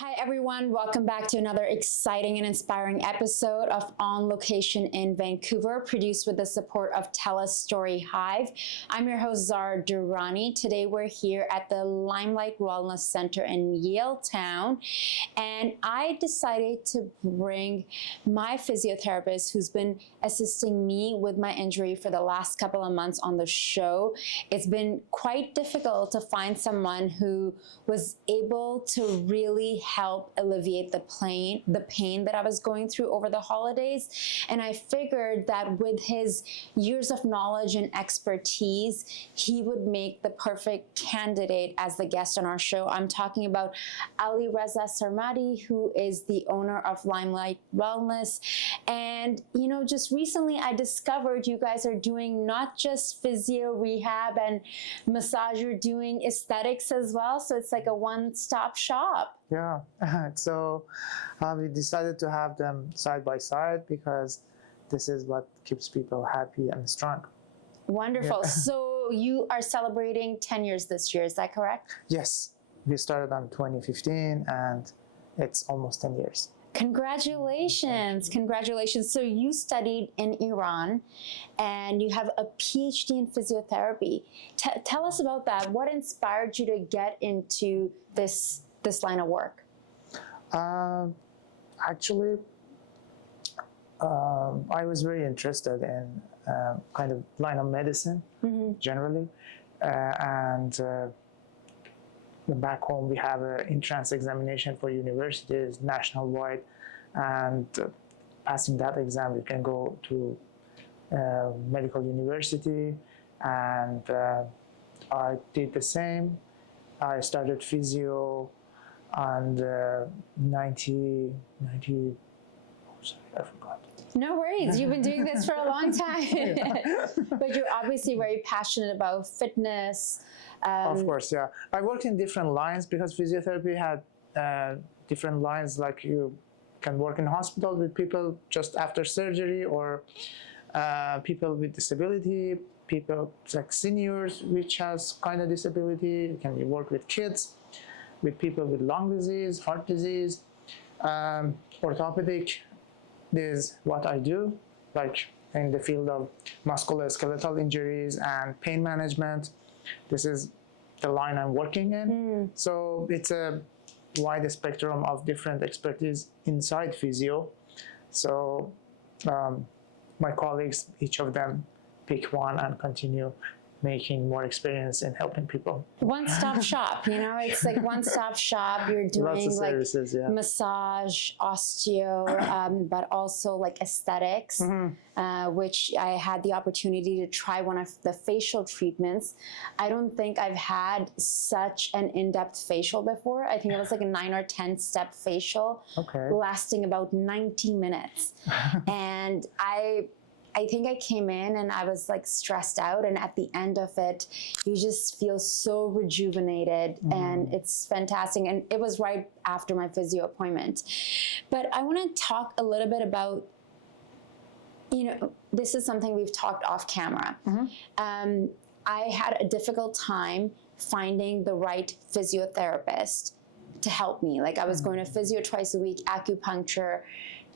Hi everyone, welcome back to another exciting and inspiring episode of On Location in Vancouver, produced with the support of Telestory Hive. I'm your host Zara Durrani. Today we're here at the Limelight Wellness Center in Yaletown, and I decided to bring my physiotherapist who's been assisting me with my injury for the last couple of months on the show. It's been quite difficult to find someone who was able to really help alleviate the pain that I was going through over the holidays. And I figured that with his years of knowledge and expertise, he would make the perfect candidate as the guest on our show. I'm talking about Alireza Sarmadi, who is the owner of Limelight Wellness. And, you know, just recently I discovered you guys are doing not just physio, rehab, and massage, you're doing aesthetics as well. So it's like a one-stop shop. Yeah, so we decided to have them side by side because this is what keeps people happy and strong. Wonderful. Yeah. So you are celebrating 10 years this year, is that correct? Yes, we started on 2015 and it's almost 10 years. Congratulations. Congratulations. So you studied in Iran and you have a PhD in physiotherapy. Tell us about that. What inspired you to get into this line of work? Actually, I was very interested in kind of line of medicine generally, and back home we have an entrance examination for universities national-wide, and passing that exam you can go to medical university, and I did the same. I started physio and 90, oh, sorry, I forgot. No worries, you've been doing this for a long time. But you're obviously very passionate about fitness. Of course, yeah. I worked in different lines because physiotherapy had different lines, like you can work in hospital with people just after surgery, or people with disability, people like seniors which has kind of disability. You can work with kids, with people with lung disease, heart disease, orthopedic is what I do, like in the field of musculoskeletal injuries and pain management. This is the line I'm working in. So it's a wide spectrum of different expertise inside physio. So my colleagues, each of them pick one and continue making more experience in helping people. One-stop shop, you know, it's like one-stop shop. You're doing Lots of services, like massage, osteo, but also like aesthetics, which I had the opportunity to try one of the facial treatments. I don't think I've had such an in-depth facial before. I think it was like a 9 or 10 step facial, lasting about 90 minutes. And I think I came in and I was like stressed out, and at the end of it, you just feel so rejuvenated, and it's fantastic. And it was right after my physio appointment. But I want to talk a little bit about, you know, this is something we've talked off camera. I had a difficult time finding the right physiotherapist to help me. Like I was going to physio twice a week, acupuncture,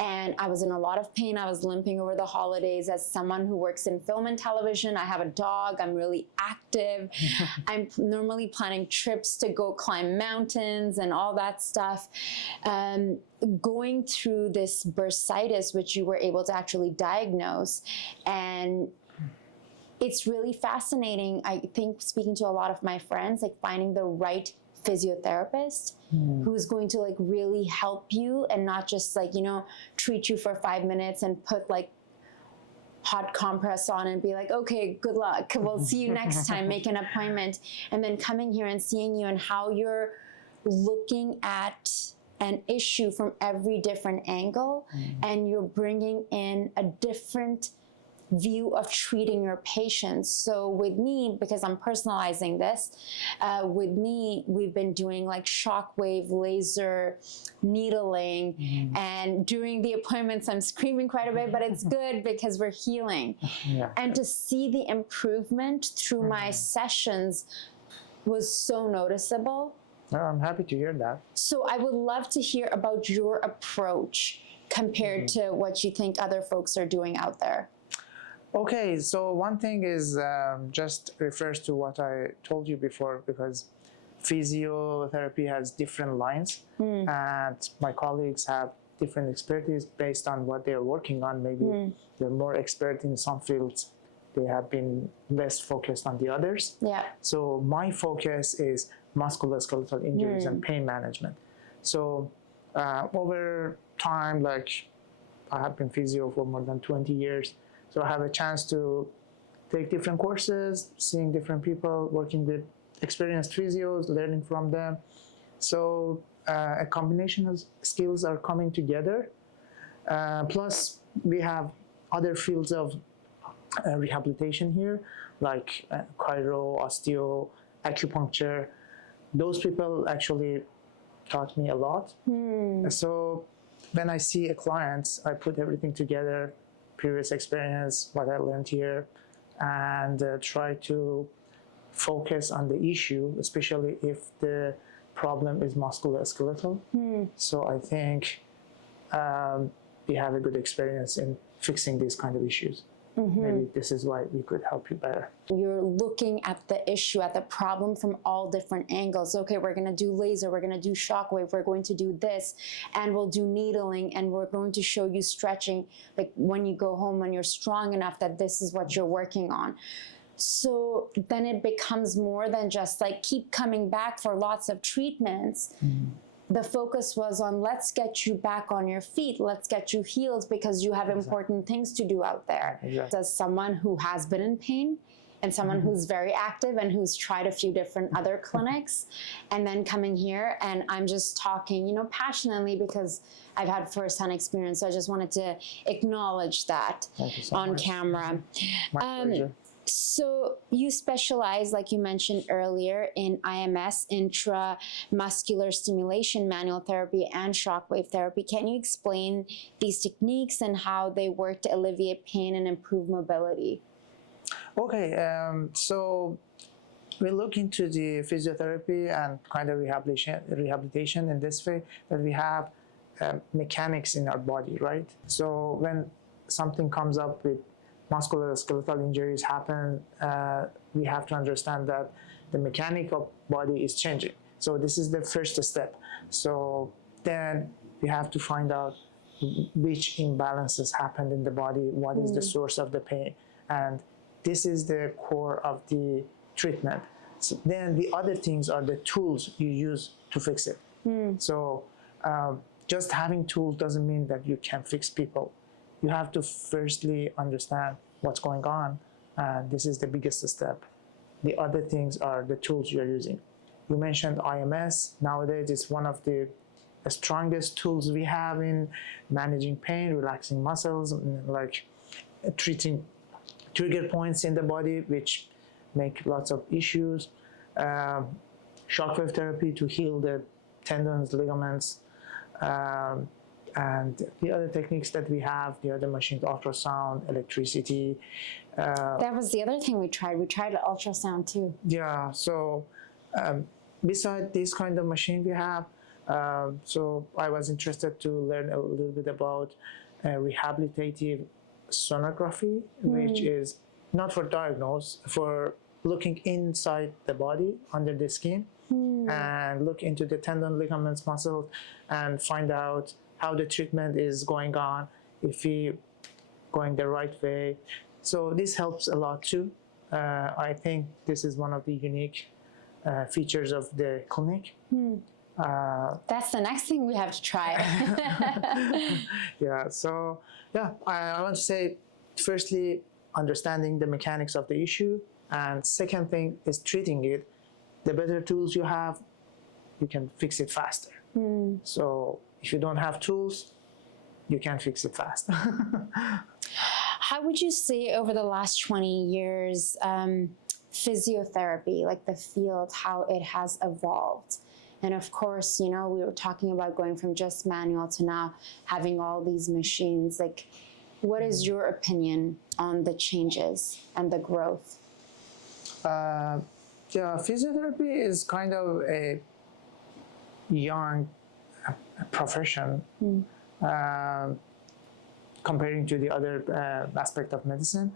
and I was in a lot of pain. I was limping over the holidays. As someone who works in film and television, I have a dog, I'm really active. I'm normally planning trips to go climb mountains and all that stuff. Going through this bursitis, which you were able to actually diagnose, and it's really fascinating. I think speaking to a lot of my friends, like finding the right physiotherapist who's going to like really help you and not just like, you know, treat you for 5 minutes and put like hot compress on and be like, okay, good luck, we'll see you next time, make an appointment. And then coming here and seeing you and how you're looking at an issue from every different angle, and you're bringing in a different view of treating your patients. So with me, because I'm personalizing this, with me, we've been doing like shockwave, laser, needling, and during the appointments, I'm screaming quite a bit, but it's good because we're healing. And to see the improvement through my sessions was so noticeable. Well, I'm happy to hear that. So I would love to hear about your approach compared to what you think other folks are doing out there. Okay, so one thing is just refers to what I told you before, because physiotherapy has different lines, and my colleagues have different expertise based on what they're working on. Maybe they're more expert in some fields, they have been less focused on the others. Yeah. So my focus is musculoskeletal injuries and pain management. So over time, like I have been physio for more than 20 years. So I have a chance to take different courses, seeing different people, working with experienced physios, learning from them. So a combination of skills are coming together. Plus, we have other fields of rehabilitation here, like chiro, osteo, acupuncture. Those people actually taught me a lot. So when I see a client, I put everything together, previous experience, what I learned here, and try to focus on the issue, especially if the problem is musculoskeletal. So I think we have a good experience in fixing these kind of issues. Maybe this is why we could help you better. You're looking at the issue, at the problem from all different angles. Okay, we're going to do laser, we're going to do shockwave, we're going to do this, and we'll do needling, and we're going to show you stretching, like when you go home, when you're strong enough that this is what you're working on. So then it becomes more than just like keep coming back for lots of treatments. The focus was on let's get you back on your feet, let's get you healed because you have important things to do out there. As someone who has been in pain and someone who's very active and who's tried a few different other clinics, and then coming here, and I'm just talking, you know, passionately because I've had firsthand experience. So I just wanted to acknowledge that on camera. My pleasure. So you specialize, like you mentioned earlier, in IMS, intramuscular stimulation, manual therapy, and shockwave therapy. Can you explain these techniques and how they work to alleviate pain and improve mobility? Okay, so we look into the physiotherapy and kind of rehabilitation in this way that we have mechanics in our body, right? So when something comes up with musculoskeletal injuries happen, we have to understand that the mechanic of body is changing. So this is the first step. So then we have to find out which imbalances happened in the body, what is the source of the pain, and this is the core of the treatment. So then the other things are the tools you use to fix it. So just having tools doesn't mean that you can fix people. You have to firstly understand what's going on, and this is the biggest step. The other things are the tools you're using. You mentioned IMS. Nowadays, it's one of the strongest tools we have in managing pain, relaxing muscles, like treating trigger points in the body, which make lots of issues. Shockwave therapy to heal the tendons, ligaments, and the other techniques that we have, the other machines, ultrasound, electricity. That was the other thing we tried. We tried ultrasound too. Yeah, so beside this kind of machine we have, so I was interested to learn a little bit about rehabilitative sonography, which is not for diagnose, for looking inside the body, under the skin, and look into the tendon, ligaments, muscles, and find out how the treatment is going on, if we going the right way. So this helps a lot too. I think this is one of the unique features of the clinic. That's the next thing we have to try. Yeah, so yeah, I want to say, firstly, understanding the mechanics of the issue, and second thing is treating it. The better tools you have, you can fix it faster. So if you don't have tools, you can't fix it fast. How would you say over the last 20 years, physiotherapy, like the field, how it has evolved? And of course, you know, we were talking about going from just manual to now having all these machines. Like, what is your opinion on the changes and the growth? Yeah, physiotherapy is kind of a young profession comparing to the other aspect of medicine.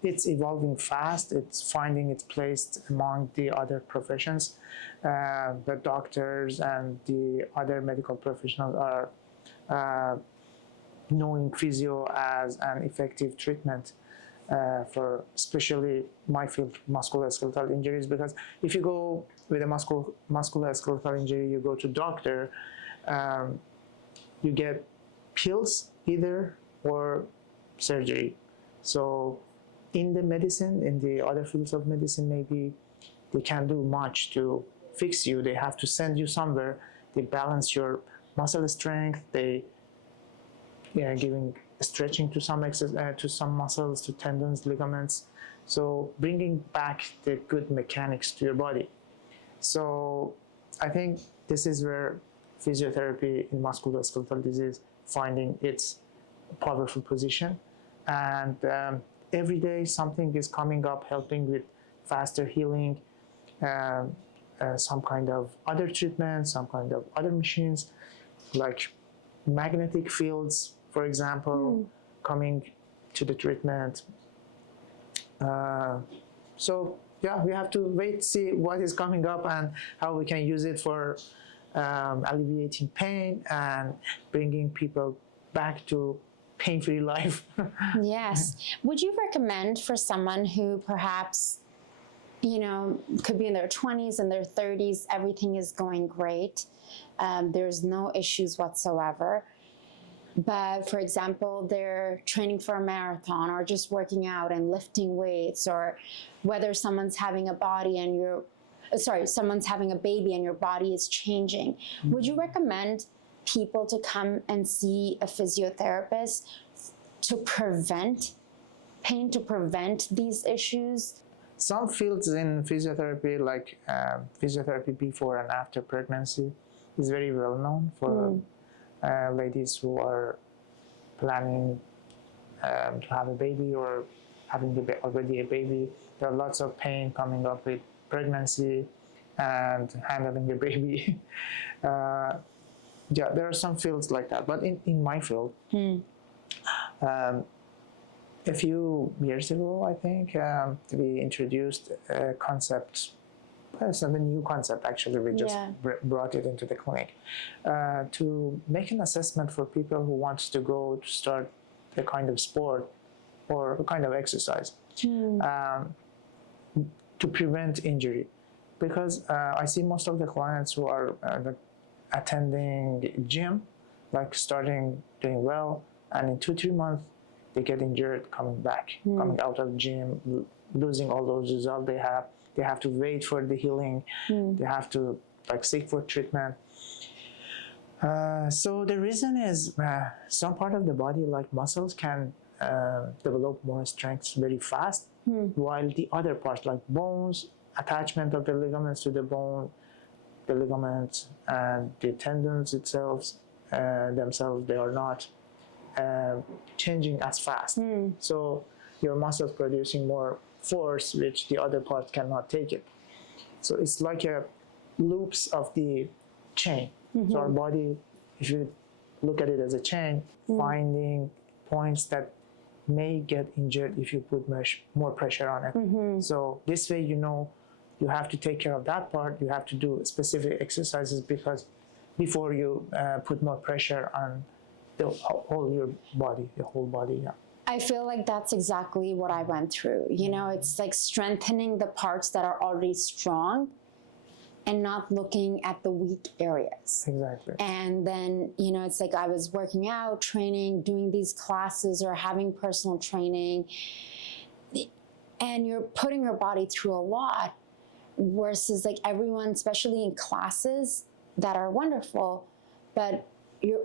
It's evolving fast. It's finding its place among the other professions. The doctors and the other medical professionals are knowing physio as an effective treatment for especially my field, musculoskeletal injuries. Because if you go with a musculoskeletal injury, you go to doctor, you get pills either or surgery. So in the medicine, in the other fields of medicine, maybe they can't do much to fix you. They have to send you somewhere. They balance your muscle strength. They giving stretching to some muscles, to tendons, ligaments. So bringing back the good mechanics to your body. So I think this is where physiotherapy in musculoskeletal disease finding its powerful position. And every day something is coming up helping with faster healing, some kind of other treatments, some kind of other machines like magnetic fields, for example, coming to the treatment. So yeah, we have to wait, see what is coming up and how we can use it for alleviating pain and bringing people back to pain-free life. Yes. Would you recommend for someone who perhaps, could be in their 20s and their 30s, everything is going great, there's no issues whatsoever, but for example, they're training for a marathon or just working out and lifting weights, or whether someone's having a baby and your body is changing. Would you recommend people to come and see a physiotherapist to prevent pain, to prevent these issues? Some fields in physiotherapy, like physiotherapy before and after pregnancy, is very well known for ladies who are planning to have a baby or having already a baby. There are lots of pain coming up with pregnancy and handling a baby. Yeah, there are some fields like that. But in my field, a few years ago, I think, we introduced a concept. It's not a new concept, actually. We just brought it into the clinic to make an assessment for people who want to go to start a kind of sport or a kind of exercise to prevent injury. Because I see most of the clients who are attending gym, like starting doing well, and in 2-3 months, they get injured coming back, coming out of gym, losing all those results they have. They have to wait for the healing. They have to seek for treatment. So the reason is some part of the body, like muscles, can develop more strength very fast, while the other parts, like bones, attachment of the ligaments to the bone, the ligaments and the tendons themselves, they are not changing as fast. So your muscles producing more force, which the other part cannot take it. So it's like a loops of the chain. So our body, if you look at it as a chain, finding points that may get injured if you put more pressure on it. So this way, you have to take care of that part. You have to do specific exercises before you put more pressure on the whole body. Yeah. I feel like that's exactly what I went through. It's like strengthening the parts that are already strong and not looking at the weak areas. Exactly. And then, it's like I was working out, training, doing these classes or having personal training, and you're putting your body through a lot, versus like everyone, especially in classes that are wonderful, but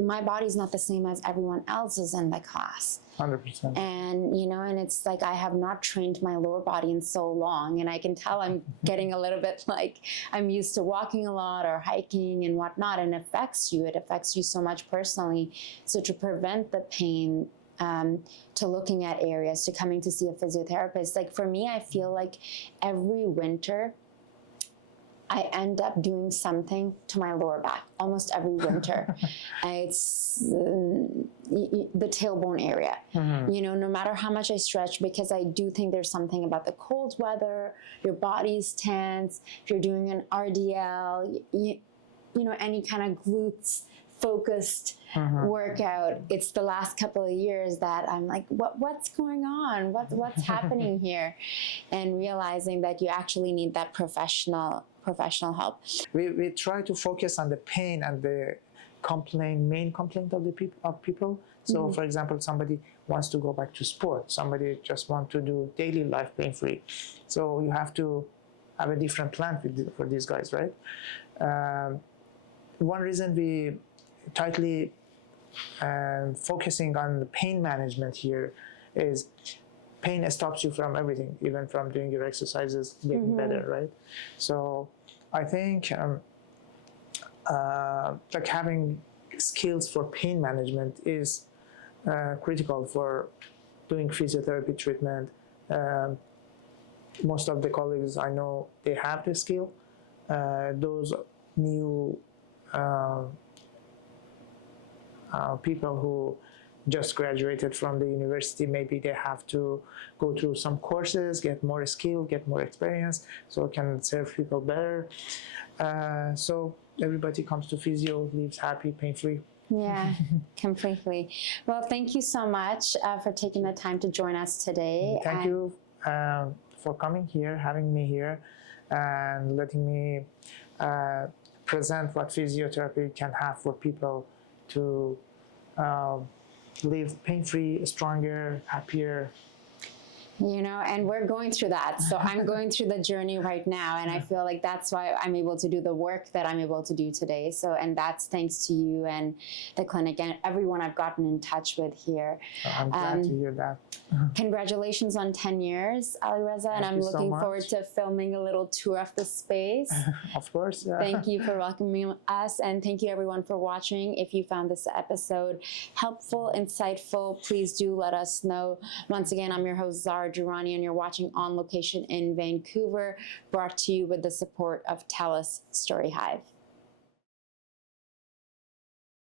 my body's not the same as everyone else's in the class. 100%. And, and it's like I have not trained my lower body in so long, and I can tell I'm getting a little bit like I'm used to walking a lot or hiking and whatnot, and it affects you so much personally. So to prevent the pain, to looking at areas, to coming to see a physiotherapist, like for me, I feel like every winter I end up doing something to my lower back almost every winter. It's the tailbone area. You know, no matter how much I stretch, because I do think there's something about the cold weather, your body's tense, if you're doing an RDL, you know, any kind of glutes focused workout, it's the last couple of years that I'm like, what's going on? What's happening here? And realizing that you actually need that professional help. We try to focus on the pain and the main complaint of the people. So for example, somebody wants to go back to sport, somebody just wants to do daily life pain-free. So you have to have a different plan for these guys, right? One reason we tightly focusing on the pain management here is pain stops you from everything, even from doing your exercises, getting better, right? So I think like having skills for pain management is critical for doing physiotherapy treatment. Most of the colleagues I know, they have the skill. Those new people who just graduated from the university, maybe they have to go through some courses, get more skill, get more experience, so can serve people better. So everybody comes to physio, lives happy, pain-free. Yeah, completely. Well, thank you so much for taking the time to join us today. Thank you for coming here, having me here, and letting me present what physiotherapy can have for people to live pain-free, stronger, happier. You know, and we're going through that. So I'm going through the journey right now, and I feel like that's why I'm able to do the work that I'm able to do today. So, and that's thanks to you and the clinic and everyone I've gotten in touch with here. I'm glad to hear that. Congratulations on 10 years, Alireza, and I'm looking forward to filming a little tour of the space. Of course. Yeah. Thank you for welcoming us, and thank you everyone for watching. If you found this episode helpful, insightful, please do let us know. Once again, I'm your host, Zara Durrani, and you're watching On Location in Vancouver, brought to you with the support of TELUS Story Hive.